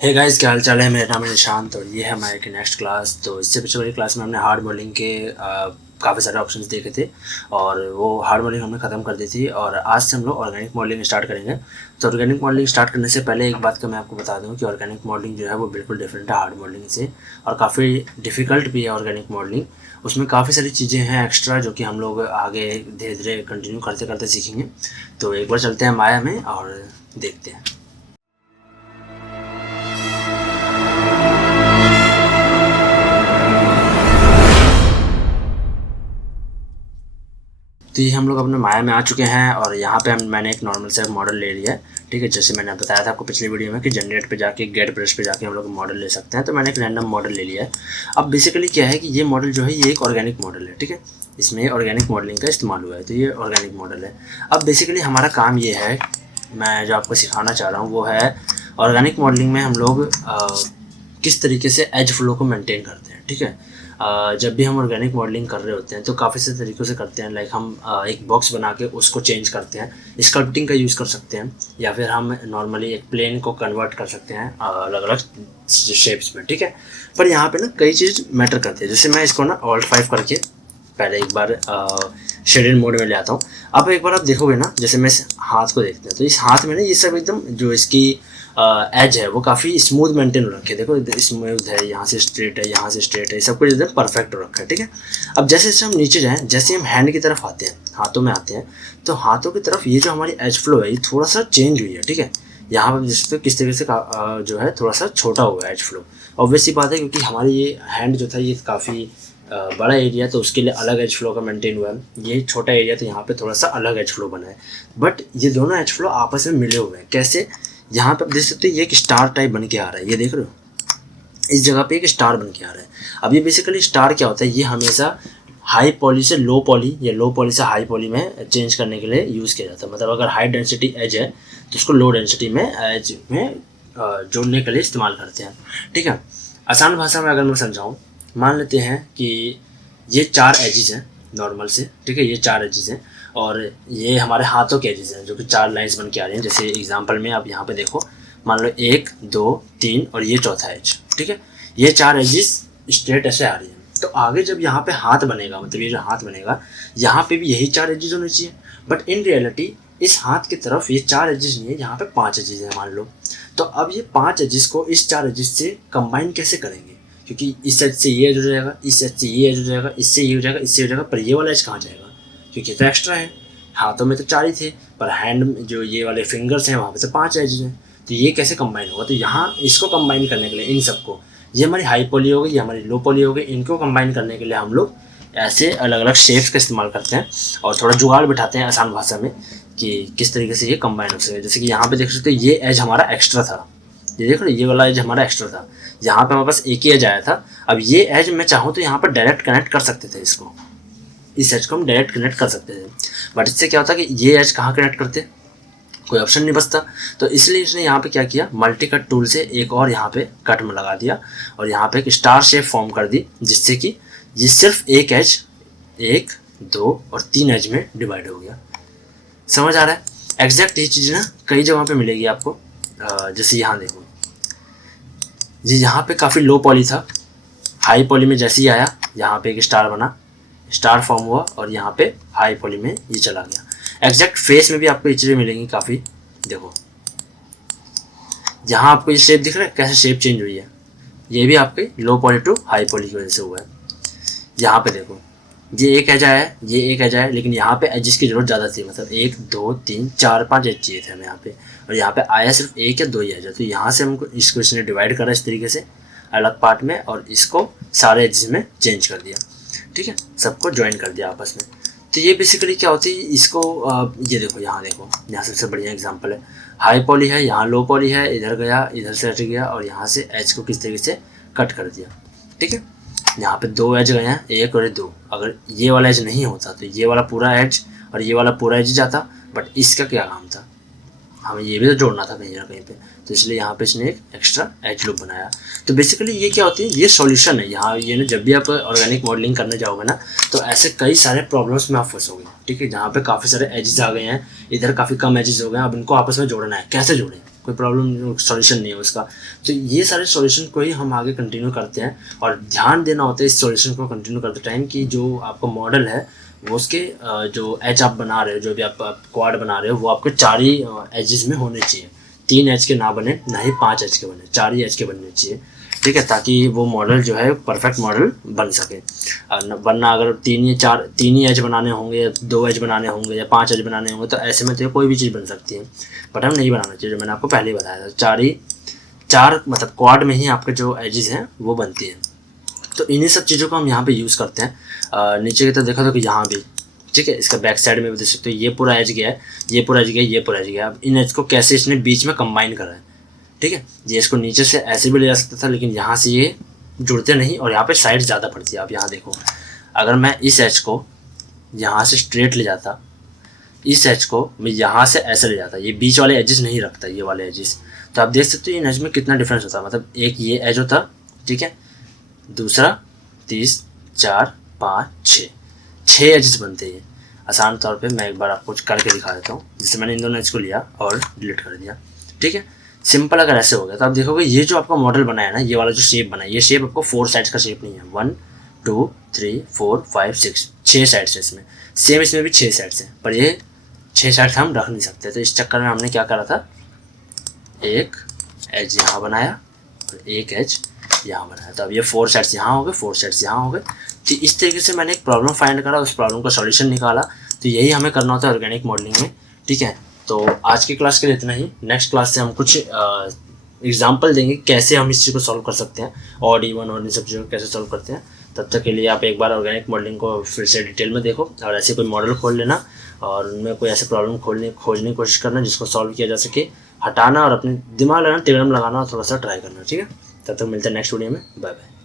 Hey guys, क्या हाल चाल है। मेरा नाम है निशांत और ये है हमारे की नेक्स्ट क्लास। तो इससे पिछले वाली क्लास में हमने हार्ड मॉडलिंग के काफ़ी सारे ऑप्शंस देखे थे और वो हार्ड मॉडलिंग हमने ख़त्म कर दी थी। और आज से हम लोग ऑर्गेनिक मॉडलिंग स्टार्ट करेंगे। तो ऑर्गेनिक मॉडलिंग स्टार्ट करने से पहले एक बात का मैं आपको बता दूं कि ऑर्गेनिक मॉडलिंग जो है वो बिल्कुल डिफरेंट है हार्ड मॉडलिंग से, और काफ़ी डिफ़िकल्ट भी है ऑर्गेनिक मॉडलिंग। उसमें काफ़ी सारी चीज़ें हैं एक्स्ट्रा जो कि हम लोग आगे धीरे धीरे कंटिन्यू करते करते सीखेंगे। तो एक बार चलते हैं माया में और देखते हैं। तो ये हम लोग अपने माया में आ चुके हैं और यहाँ पे मैंने एक नॉर्मल सा मॉडल ले लिया है। ठीक है, जैसे मैंने बताया था आपको पिछली वीडियो में कि जनरेट पे जाके गेट ब्रश पे जाके हम लोग मॉडल ले सकते हैं। तो मैंने एक रैंडम मॉडल ले लिया है। अब बेसिकली क्या है कि ये मॉडल जो है ये एक ऑर्गेनिक मॉडल है। ठीक है, इसमें ऑर्गेनिक मॉडलिंग का इस्तेमाल हुआ है, तो ये ऑर्गेनिक मॉडल है। अब बेसिकली हमारा काम ये है, मैं जो आपको सिखाना चाह रहा हूँ वो है ऑर्गेनिक मॉडलिंग में हम लोग किस तरीके से एज फ्लो को मेंटेन करते हैं। ठीक है, जब भी हम ऑर्गेनिक मॉडलिंग कर रहे होते हैं तो काफ़ी सारे तरीक़ों से करते हैं। लाइक हम एक बॉक्स बना के उसको चेंज करते हैं, स्कल्पटिंग का यूज़ कर सकते हैं, या फिर हम नॉर्मली एक प्लेन को कन्वर्ट कर सकते हैं अलग अलग शेप्स में। ठीक है, पर यहाँ पे ना कई चीज़ मैटर करती है। जैसे मैं इसको ना Alt+5 करके पहले एक बार शेडेड मोड में ले आता हूँ। अब एक बार आप देखोगे ना, जैसे मैं इस हाथ को देखते हैं तो इस हाथ में ना ये सब एकदम जो इसकी एज है वो काफ़ी स्मूथ मेंटेन हो रखे है। देखो स्मूथ है, यहाँ से स्ट्रेट है, यहाँ से स्ट्रेट है, सब कुछ एकदम परफेक्ट हो रखा है। ठीक है, अब जैसे जैसे हम नीचे जाएँ, जैसे हम हैंड की तरफ आते हैं, हाथों में आते हैं, तो हाथों की तरफ ये जो हमारी एज फ्लो है ये थोड़ा सा चेंज हुई है। ठीक है, यहाँ पर जिस पे किस तरीके से जो है थोड़ा सा छोटा हुआ है एज फ्लो। ऑब्वियसली बात है क्योंकि हमारी ये हैंड जो था ये काफ़ी बड़ा एरिया, तो उसके लिए अलग एज फ्लो का मेंटेन हुआ है। ये छोटा एरिया तो यहाँ पे थोड़ा सा अलग एज फ्लो बना है। बट ये दोनों एज फ्लो आपस में मिले हुए हैं। कैसे? यहाँ पे आप देख सकते हो ये एक स्टार टाइप बन के आ रहा है, ये देख रहे हो, इस जगह पे एक स्टार बन के आ रहा है। अब ये बेसिकली स्टार क्या होता है, ये हमेशा हाई पॉली से लो पॉली या लो पॉली से हाई पॉली में चेंज करने के लिए यूज़ किया जाता है। मतलब अगर हाई डेंसिटी एज है तो उसको लो डेंसिटी में एज में जोड़ने के लिए इस्तेमाल करते हैं। ठीक है, आसान भाषा में अगर मैं समझाऊँ, मान लेते हैं कि ये 4 एजेस हैं नॉर्मल से। ठीक है, ये 4 एजेस हैं और ये हमारे हाथों के एजेस हैं जो कि 4 लाइंस बन के आ रही हैं। जैसे एग्जांपल में आप यहाँ पे देखो, मान लो 1 2 3 और ये चौथा एज। ठीक है, ये 4 एजेस स्ट्रेट ऐसे आ रही हैं। तो आगे जब यहाँ पे हाथ बनेगा, मतलब ये जो हाथ बनेगा, यहाँ पे भी यही 4 एजेस होने चाहिए। बट इन रियलिटी इस हाथ की तरफ ये 4 एजेस नहीं है, यहाँ पे 5 एजेस है मान लो। तो अब ये 5 एजेस को इस 4 एजेस से कंबाइन कैसे करेंगे? क्योंकि इस एज से ये एज हो जाएगा, इस एज से ये एज हो जाएगा, इससे ये हो जाएगा, इससे हो जाएगा, पर ये वाला एज कहाँ जाएगा? क्योंकि तो एक्स्ट्रा है। हाथों में तो 4 ही थे, पर हैंड में जो ये वाले फिंगर्स हैं वहाँ पे तो 5 एज हैं। तो ये कैसे कंबाइन होगा? तो यहाँ इसको कंबाइन करने के लिए इन सबको, ये हमारी हाई पॉली हो गई, ये हमारी लो पॉली हो गई, इनको कंबाइन करने के लिए हम लोग ऐसे अलग अलग शेप्स का इस्तेमाल करते हैं और थोड़ा जुगाड़ बिठाते हैं आसान भाषा में कि किस तरीके से ये कंबाइन हो सके। जैसे कि यहाँ पे देख सकते हो ये एज हमारा एक्स्ट्रा था, ये देखो ये वाला एज हमारा एक्स्ट्रा था, यहाँ पे हमारे पास एक ही एज आया था। अब ये एज मैं चाहूँ तो यहाँ पर डायरेक्ट कनेक्ट कर सकते थे, इसको, इस एज को हम डायरेक्ट कनेक्ट कर सकते थे। बट इससे क्या होता है कि ये एज कहाँ कनेक्ट करते, कोई ऑप्शन नहीं बचता। तो इसलिए इसने यहाँ पे क्या किया, मल्टी कट टूल से एक और यहाँ पे कट में लगा दिया और यहाँ पे एक स्टार शेप फॉर्म कर दी, जिससे कि ये सिर्फ एक एज 1 2 और 3 एज में डिवाइड हो गया। समझ आ रहा है? एग्जैक्ट ये चीज़ ना कई जगहों पे मिलेगी आपको। जैसे यहाँ देखो, ये यहाँ पे काफ़ी लो पॉली था, हाई पॉली में जैसे ही आया यहाँ पे एक स्टार बना, स्टार फॉर्म हुआ और यहाँ पे हाई पॉली में ये चला गया। एग्जैक्ट फेस में भी आपको ये चीज़ें मिलेंगी काफ़ी। देखो यहाँ आपको ये शेप दिख रहा है, कैसे शेप चेंज हुई है, ये भी आपके लो पॉली टू हाई पॉली की वजह से हुआ है। यहाँ पे देखो ये एक एज आया है, ये एक एज आया है, लेकिन यहाँ पे एजेस की जरूरत ज़्यादा थी, मतलब 1 2 3 4 5 एज चाहिए थे हमें यहाँ पे, और यहाँ पे आया सिर्फ 1 या 2 ही एज है। तो यहाँ से हमको इसको इसने डिवाइड करा इस तरीके से अलग पार्ट में और इसको सारे एजेस में चेंज कर दिया। ठीक है, सबको ज्वाइन कर दिया आपस में। तो ये बेसिकली क्या होती है, इसको ये देखो, यहाँ सबसे बढ़िया एग्जांपल है, हाई पॉली है, यहाँ लो पॉली है, इधर गया, इधर से हट गया और यहाँ से एज को किस तरीके से कट कर दिया। ठीक है, यहाँ पे 2 एज गए हैं, 1 और 2। अगर ये वाला एज नहीं होता तो ये वाला पूरा एज और ये वाला पूरा एज जाता, बट इसका क्या काम था, हमें ये भी तो जोड़ना था कहीं ना कहीं पे, तो इसलिए यहाँ पे इसने एक एक्स्ट्रा एज लूप बनाया। तो बेसिकली ये क्या होती है, ये सॉल्यूशन है। यहाँ ये ना जब भी आप ऑर्गेनिक मॉडलिंग करने जाओगे ना तो ऐसे कई सारे प्रॉब्लम्स में आप फंसोगे। ठीक है, जहाँ पे काफ़ी सारे एजेस आ गए हैं, इधर काफ़ी कम एजेस हो गए हैं, अब इनको आपस में जोड़ना है। कैसे जोड़ें, कोई प्रॉब्लम सॉल्यूशन नहीं है उसका। तो ये सारे सॉल्यूशन को ही हम आगे कंटिन्यू करते हैं और ध्यान देना होता है इस सॉल्यूशन को कंटिन्यू करते टाइम कि जो आपका मॉडल है वो उसके जो एज आप बना रहे हो, जो भी आप क्वाड बना रहे हो, वो आपके 4 ही एजेस में होने चाहिए। 3 एज के ना बने, ना ही 5 एज के बने, 4 ही एज के बनने चाहिए, ठीक है, ताकि वो मॉडल जो है परफेक्ट मॉडल बन सके। वरना अगर 3 ही एज बनाने होंगे या 2 एज बनाने होंगे या 5 एज बनाने होंगे तो ऐसे में तो कोई भी चीज़ बन सकती है, बट हम नहीं बनाना चाहिए। जो मैंने आपको पहले ही बताया था, 4 मतलब क्वाड में ही आपके जो एजेस हैं वो बनती हैं। तो इन्हीं सब चीज़ों को हम यहाँ पे यूज़ करते हैं। नीचे की तरफ देखा तो कि यहाँ भी, ठीक है, इसका बैक साइड में भी देख सकते हो, ये पूरा एज गया है, ये पूरा एज गया, ये पूरा एज गया। अब इन एज को कैसे इसने बीच में कंबाइन करा है, ठीक है। ये इसको नीचे से ऐसे भी ले जा सकता था, लेकिन यहाँ से ये जुड़ते नहीं और यहाँ पे साइड ज़्यादा पड़ती है। आप यहाँ देखो, अगर मैं इस एज को यहाँ से स्ट्रेट ले जाता, इस एज को मैं यहाँ से ऐसे ले जाता, ये बीच वाले एजेस नहीं रखता, ये वाले एजेस, तो आप देख सकते हो इन एज में कितना डिफरेंस होता है। मतलब एक ये एज होता, ठीक है, दूसरा 30, 4, 5, 6 एजेस बनते हैं। आसान तौर पे मैं एक बार आपको करके दिखा देता हूँ। जैसे मैंने इन दोनों एज को लिया और डिलीट कर दिया, ठीक है, सिंपल। अगर ऐसे हो गया तो आप देखोगे ये जो आपका मॉडल बना है ना, ये वाला जो शेप बना है, ये शेप आपको 4 साइड्स का शेप नहीं है। 1 2 3 4 5 6 साइड्स है इसमें। सेम इसमें भी 6 साइड्स हैं, पर ये 6 साइड्स हम रख नहीं सकते। तो इस चक्कर में हमने क्या करा था, एक एज यहाँ बनाया और एक एज यहाँ बनाया। तो अब ये 4 साइड्स यहाँ हो गए, 4 साइड्स यहाँ हो गए। तो इस तरीके से मैंने एक प्रॉब्लम फाइंड करा, उस प्रॉब्लम का सॉल्यूशन निकाला। तो यही हमें करना होता है ऑर्गेनिक मॉडलिंग में, ठीक है। तो आज की क्लास के लिए इतना ही। नेक्स्ट क्लास से हम कुछ एग्जाम्पल देंगे कैसे हम इस चीज़ को सॉल्व कर सकते हैं, और इवन और इन सब चीज़ों को कैसे सॉल्व करते हैं। तब तक के लिए आप एक बार ऑर्गेनिक मॉडलिंग को फिर से डिटेल में देखो और ऐसे कोई मॉडल खोल लेना और उनमें कोई ऐसे प्रॉब्लम खोजने की कोशिश करना जिसको सॉल्व किया जा सके, हटाना और अपने दिमाग लगाना, टेबल लगाना और थोड़ा सा ट्राई करना, ठीक है। तब तक मिलते हैं नेक्स्ट वीडियो में। Bye bye.